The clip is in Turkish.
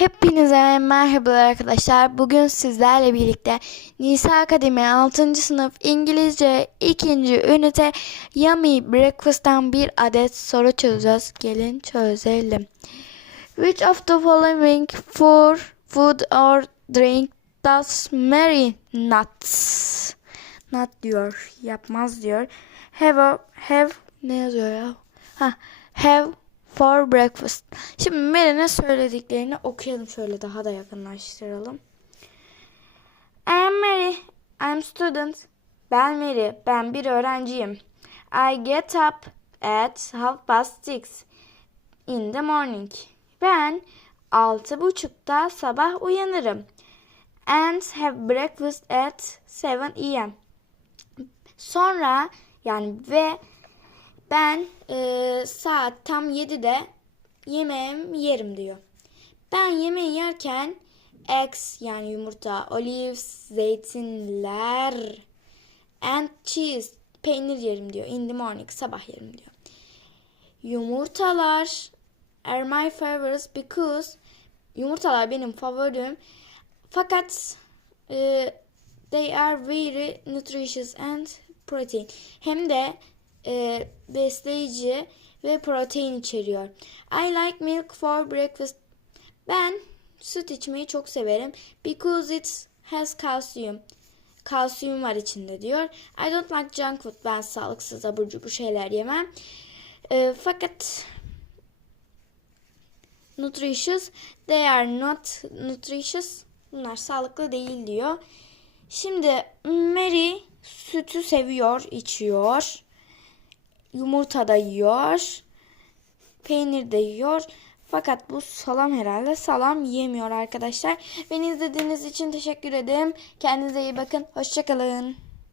Hepinize merhabalar arkadaşlar. Bugün sizlerle birlikte Nisa Akademi 6. sınıf İngilizce 2. ünite Yummy Breakfast'tan bir adet soru çözeceğiz. Gelin çözelim. Which of the following four food or drink does Mary nuts? Not diyor. Yapmaz diyor. Have a, have ne yazıyor ya? Ha, have for breakfast. Şimdi Mary'ne söylediklerini okuyalım şöyle daha da yakınlaştıralım. I am Mary. I'm student. Ben Mary. Ben bir öğrenciyim. I get up at half past six in the morning. Ben altı buçukta sabah uyanırım. And have breakfast at 7 a.m. Sonra yani ve ben e, saat tam 7'de yemeğimi yerim diyor. Ben yemeği yerken eggs yani yumurta, olives, zeytinler and cheese peynir yerim diyor. In the morning sabah yerim diyor. Yumurtalar are my favorites because yumurtalar benim favorim. Fakat e, they are very nutritious and protein. Hem de e, besleyici ve protein içeriyor. I like milk for breakfast. Ben süt içmeyi çok severim. Because it has calcium. Kalsiyum var içinde diyor. I don't like junk food. Ben sağlıksız abur cubur şeyler yemem. E, fakat nutritious. They are not nutritious. Bunlar sağlıklı değil diyor. Şimdi Mary sütü seviyor, içiyor. Yumurta da yiyor. Peynir de yiyor. Fakat bu salam herhalde salam yemiyor arkadaşlar. Beni izlediğiniz için teşekkür ederim. Kendinize iyi bakın. Hoşçakalın.